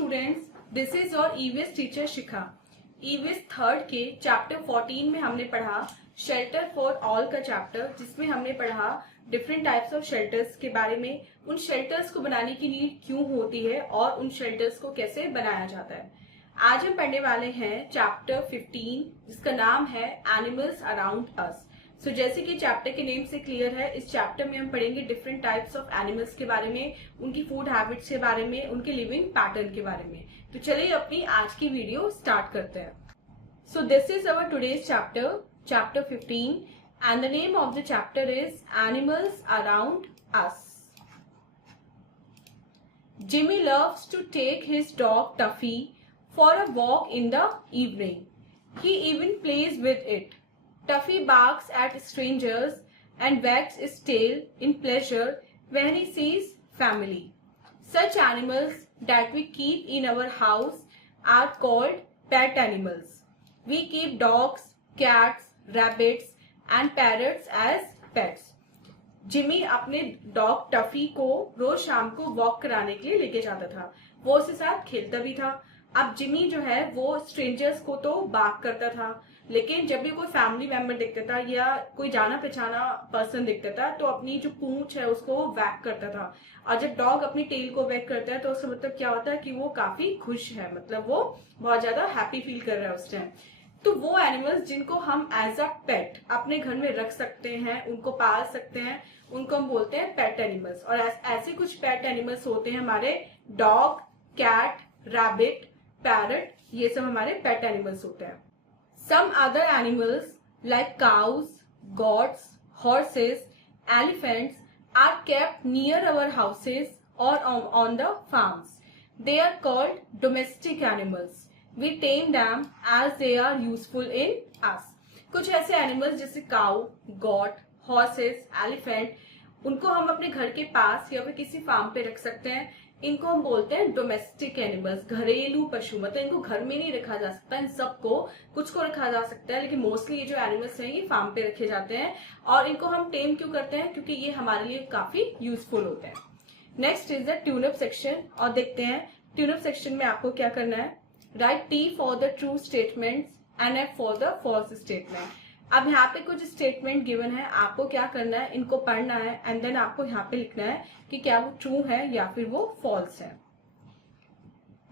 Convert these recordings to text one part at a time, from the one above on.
Students, this is your EVS teacher Shikha. EVS third के chapter 14 में हमने पढ़ा शेल्टर फॉर ऑल का चैप्टर, जिसमें हमने पढ़ा डिफरेंट टाइप्स ऑफ शेल्टर्स के बारे में, उन शेल्टर्स को बनाने की नीड क्यों होती है और उन शेल्टर्स को कैसे बनाया जाता है। आज हम पढ़ने वाले हैं चैप्टर 15, जिसका नाम है एनिमल्स अराउंड अस। सो जैसे कि चैप्टर के नेम से क्लियर है, इस चैप्टर में हम पढ़ेंगे डिफरेंट टाइप्स ऑफ एनिमल्स के बारे में, उनकी फूड हैबिट्स के बारे में, उनके लिविंग पैटर्न के बारे में। तो चलिए अपनी आज की वीडियो स्टार्ट करते हैं। So this is our today's chapter, chapter 15, and the name of the chapter is animals around us. Jimmy loves to take his dog Tuffy for a walk in the evening. He even plays with it. Tuffy barks at strangers and wags his tail in pleasure when he sees family. Such animals that we keep in our house are called pet animals. We keep dogs, cats, rabbits and parrots as pets. Jimmy अपने dog Tuffy को रोज शाम को walk कराने के लिए लेके जाता था। वो उसके साथ खेलता भी था। अब जिमी जो है वो स्ट्रेंजर्स को तो बात करता था, लेकिन जब भी कोई फैमिली मेंबर दिखता था या कोई जाना पहचाना पर्सन दिखता था तो अपनी जो पूंछ है उसको वैक करता था। और जब डॉग अपनी टेल को वैक करता है तो उसका मतलब क्या होता है कि वो काफी खुश है, मतलब वो बहुत ज्यादा हैप्पी फील कर रहा है उस टाइम। तो वो एनिमल्स जिनको हम एज अ पेट अपने घर में रख सकते हैं, उनको पाल सकते हैं, उनको हम बोलते हैं पेट एनिमल्स। और ऐसे कुछ पेट एनिमल्स होते हैं हमारे डॉग, कैट, रैबिट, पैरट, ये सब हमारे पेट एनिमल्स होते हैं। Some other animals like cows, goats, horses, elephants are kept near our houses or on the farms. They are called domestic animals. We tame them as they are useful in us. कुछ ऐसे animals जैसे cow, got, horses, elephant, उनको हम अपने घर के पास या फिर किसी फार्म पे रख सकते हैं। इनको हम बोलते हैं डोमेस्टिक एनिमल्स, घरेलू पशु। मतलब इनको घर में नहीं रखा जा सकता, इन सबको कुछ को रखा जा सकता है, लेकिन मोस्टली ये जो एनिमल्स हैं ये फार्म पे रखे जाते हैं। और इनको हम टेम क्यों करते हैं? क्योंकि ये हमारे लिए काफी यूजफुल होते हैं। Next is the tune-up section, और देखते हैं ट्यूनअप सेक्शन में आपको क्या करना है। Write T for the true statement and F for the false statement. अब यहाँ पे कुछ स्टेटमेंट गिवन है, आपको क्या करना है, इनको पढ़ना है एंड देन आपको यहाँ पे लिखना है कि क्या वो ट्रू है या फिर वो फॉल्स है।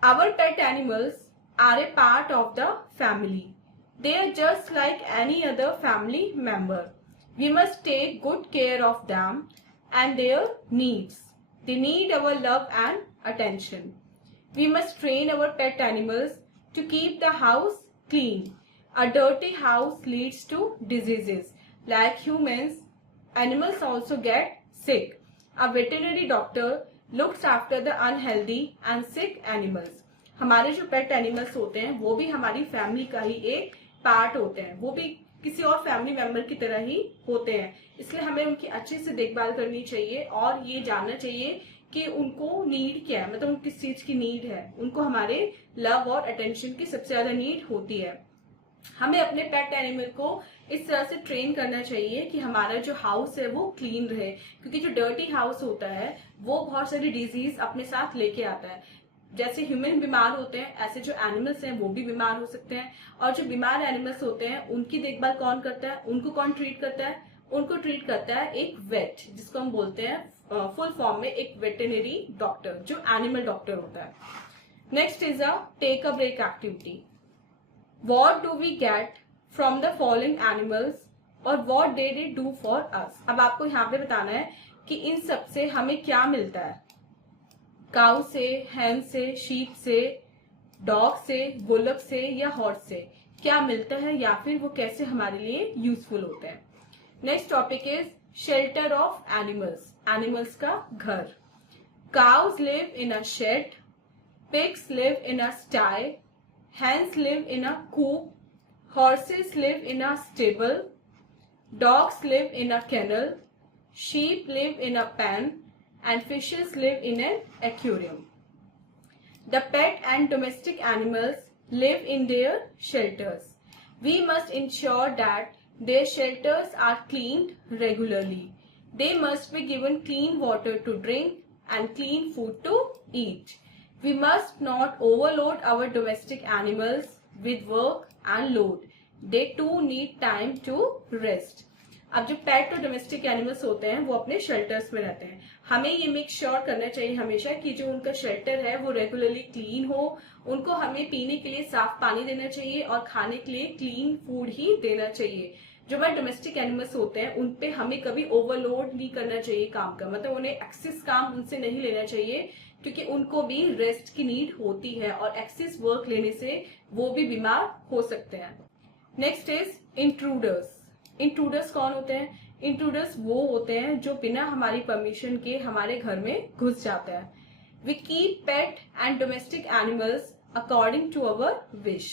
Our pet animals are a part of the family. They are just like any other family member. We must take good care of them and their needs. They need our love and attention. We must train our pet animals to keep the house clean. A dirty house leads to diseases. Like humans, animals also get sick. A veterinary doctor looks after the unhealthy and sick animals. हमारे जो पेट animals होते हैं वो भी हमारी family का ही एक part होते हैं, वो भी किसी और फैमिली मेंबर की तरह ही होते हैं। इसलिए हमें उनकी अच्छे से देखभाल करनी चाहिए और ये जानना चाहिए कि उनको नीड क्या है, मतलब किस चीज की नीड है। उनको हमारे लव और अटेंशन की सबसे ज्यादा नीड होती है। हमें अपने पेट एनिमल को इस तरह से ट्रेन करना चाहिए कि हमारा जो हाउस है वो क्लीन रहे, क्योंकि जो डर्टी हाउस होता है वो बहुत सारी डिजीज अपने साथ लेके आता है। जैसे ह्यूमन बीमार होते हैं, ऐसे जो एनिमल्स हैं वो भी बीमार हो सकते हैं। और जो बीमार एनिमल्स होते हैं उनकी देखभाल कौन करता है, उनको कौन ट्रीट करता है? उनको ट्रीट करता है एक वेट, जिसको हम बोलते हैं फुल फॉर्म में एक वेटेनरी डॉक्टर, जो एनिमल डॉक्टर होता है। Next is a take a break activity. What do we get from the following animals और what did they do for us. अब आपको यहाँ पे बताना है कि इन सब से हमें क्या मिलता है। काउ से, हैन से, शीप से, डॉग से, बुलक से या हॉर्स से क्या मिलता है या फिर वो कैसे हमारे लिए यूजफुल होते हैं। Next topic is shelter of animals, animals का घर। Cows live in a shed, pigs live in a sty, hens live in a coop, horses live in a stable, dogs live in a kennel, sheep live in a pen, and fishes live in an aquarium. The pet and domestic animals live in their shelters. We must ensure that their shelters are cleaned regularly. They must be given clean water to drink and clean food to eat. We must not overload our domestic animals with work and load. They too need time to rest. अब जो पेट और domestic animals होते हैं वो अपने shelters में रहते हैं. हमें ये मेक श्योर करना चाहिए हमेशा कि जो उनका शेल्टर है वो रेगुलरली क्लीन हो. उनको हमें पीने के लिए साफ पानी देना चाहिए और खाने के लिए क्लीन फूड ही देना चाहिए. जो हमारे डोमेस्टिक एनिमल्स होते हैं उन पे हमें कभी ओवरलोड नहीं करना चाहिए काम का, मतलब उन्हें एक्सेस काम उनसे नहीं लेना चाहिए, क्योंकि उनको भी रेस्ट की नीड होती है और एक्सेस वर्क लेने से वो भी बीमार हो सकते हैं. Next is intruders. इंट्रूडर्स कौन होते हैं? इंट्रूडर्स वो होते हैं जो बिना हमारी परमिशन के हमारे घर में घुस जाते हैं. We keep pet and domestic animals according to our wish,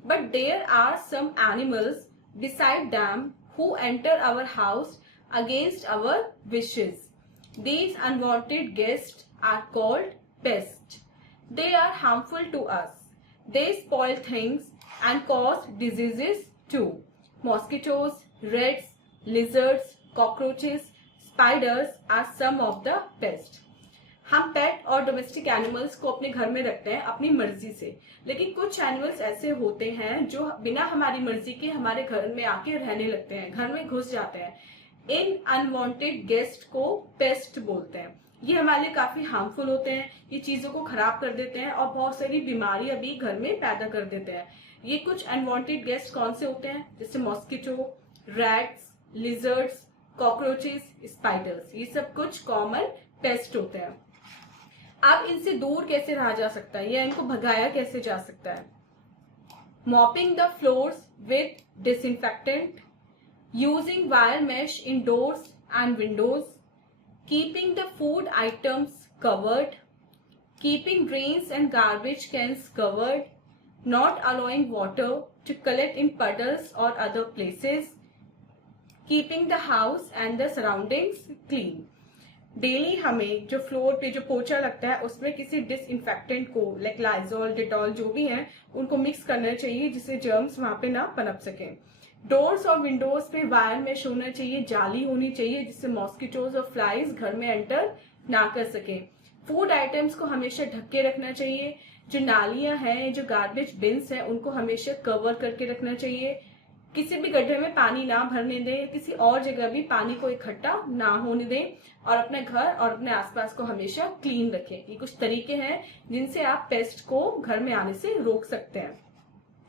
but there are some animals beside them who enter our house against our wishes. These unwanted guests are called pests. They are harmful to us. They spoil things and cause diseases too. Mosquitoes, rats, lizards, cockroaches, spiders are some of the pests. हम पेट और domestic animals को अपने घर में रखते हैं अपनी मर्जी से, लेकिन कुछ एनिमल्स ऐसे होते हैं जो बिना हमारी मर्जी के हमारे घर में आके रहने लगते हैं, घर में घुस जाते हैं. इन अनवांटेड गेस्ट को पेस्ट बोलते हैं. ये हमारे लिए काफी हार्मफुल होते हैं, ये चीजों को खराब कर देते हैं और बहुत सारी बीमारियां भी घर में पैदा कर देते हैं. ये कुछ अनवांटेड गेस्ट कौन से होते हैं? जैसे mosquito, rats, lizards, cockroaches, spiders, ये सब कुछ कॉमन पेस्ट होते हैं. अब इनसे दूर कैसे रहा जा सकता है या इनको भगाया कैसे जा सकता है? Mopping the floors with disinfectant, using wire mesh in doors and windows, keeping the food items covered, keeping drains and garbage cans covered, not allowing water to collect in puddles और other places, keeping the house and the surroundings clean. Daily हमें जो floor पे जो पोछा लगता है उसमें किसी डिसइंफेक्टेंट को लाइक लाइजॉल, डिटॉल जो भी है उनको मिक्स करना चाहिए जिससे जर्म्स वहां पे ना पनप सके. डोर्स और विंडोज पे वायर मेश होना चाहिए, जाली होनी चाहिए जिससे मॉस्किटोज और फ्लाइज घर में एंटर ना कर सके. फूड आइटम्स को हमेशा ढक के रखना चाहिए. जो नालियां हैं, जो गार्बेज बिन्स हैं, उनको हमेशा कवर करके रखना चाहिए. किसी भी गड्ढे में पानी ना भरने दें, किसी और जगह भी पानी को इकट्ठा ना होने दें और अपने घर और अपने आसपास को हमेशा क्लीन रखें. ये कुछ तरीके हैं जिनसे आप पेस्ट को घर में आने से रोक सकते हैं.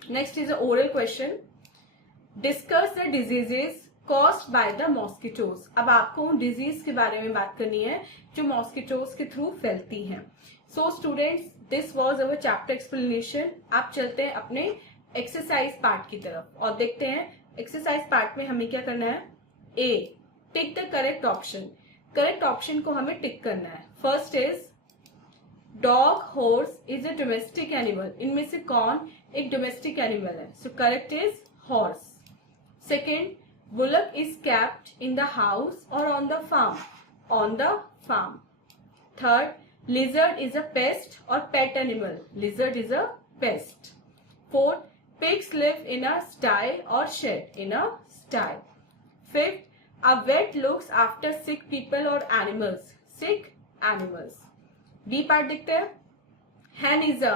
Next is a oral question. Discuss the diseases caused by the mosquitoes. अब आपको उन डिजीज के बारे में बात करनी है जो मॉस्किटोज के थ्रू फैलती हैं. सो students, this was our chapter explanation. आप चलते हैं अपने एक्सरसाइज पार्ट की तरफ और देखते हैं एक्सरसाइज पार्ट में हमें क्या करना है. A, tick the correct option. Correct option को हमें टिक करना है. First is dog, horse is a domestic animal. इनमें से कौन एक डोमेस्टिक एनिमल है? So correct is horse. Second, bullock is kept in the house और on the farm. On the farm. Third, lizard is a pest और pet animal. Lizard is a pest. Fourth, pigs live in a sty or shed. In a sty. Fifth, a vet looks after sick people or animals. Sick animals. B part देखते हैं. Hen is a.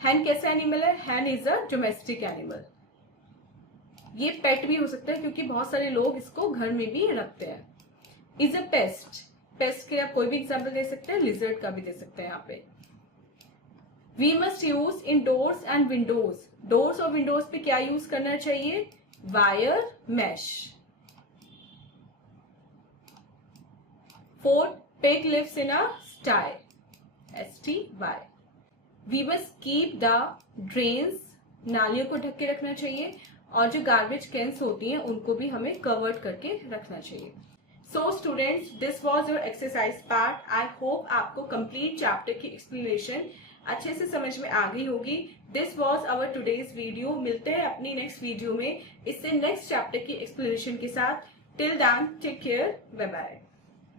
Hen कैसा animal है? Hen is a domestic animal. ये पेट भी हो सकता है क्योंकि बहुत सारे लोग इसको घर में भी रखते हैं. Is a pest. Pest के आप कोई भी एग्जाम्पल दे सकते हैं, lizard का भी दे सकते हैं यहाँ पे. We must use in doors and windows. Doors और विंडोज पे क्या यूज करना चाहिए? Wire mesh. Fourth, pig lives in a sty. STY. We must keep the drains. नालियों को ढक के रखना चाहिए और जो गार्बेज कैंस होती हैं उनको भी हमें कवर्ड करके रखना चाहिए. So students, this was your exercise part. I hope आपको कंप्लीट चैप्टर की एक्सप्लेनेशन अच्छे से समझ में आ गई होगी. This was our today's video. मिलते हैं अपनी नेक्स्ट वीडियो में इससे नेक्स्ट चैप्टर की एक्सप्लेनेशन के साथ. Till then, take care, bye bye.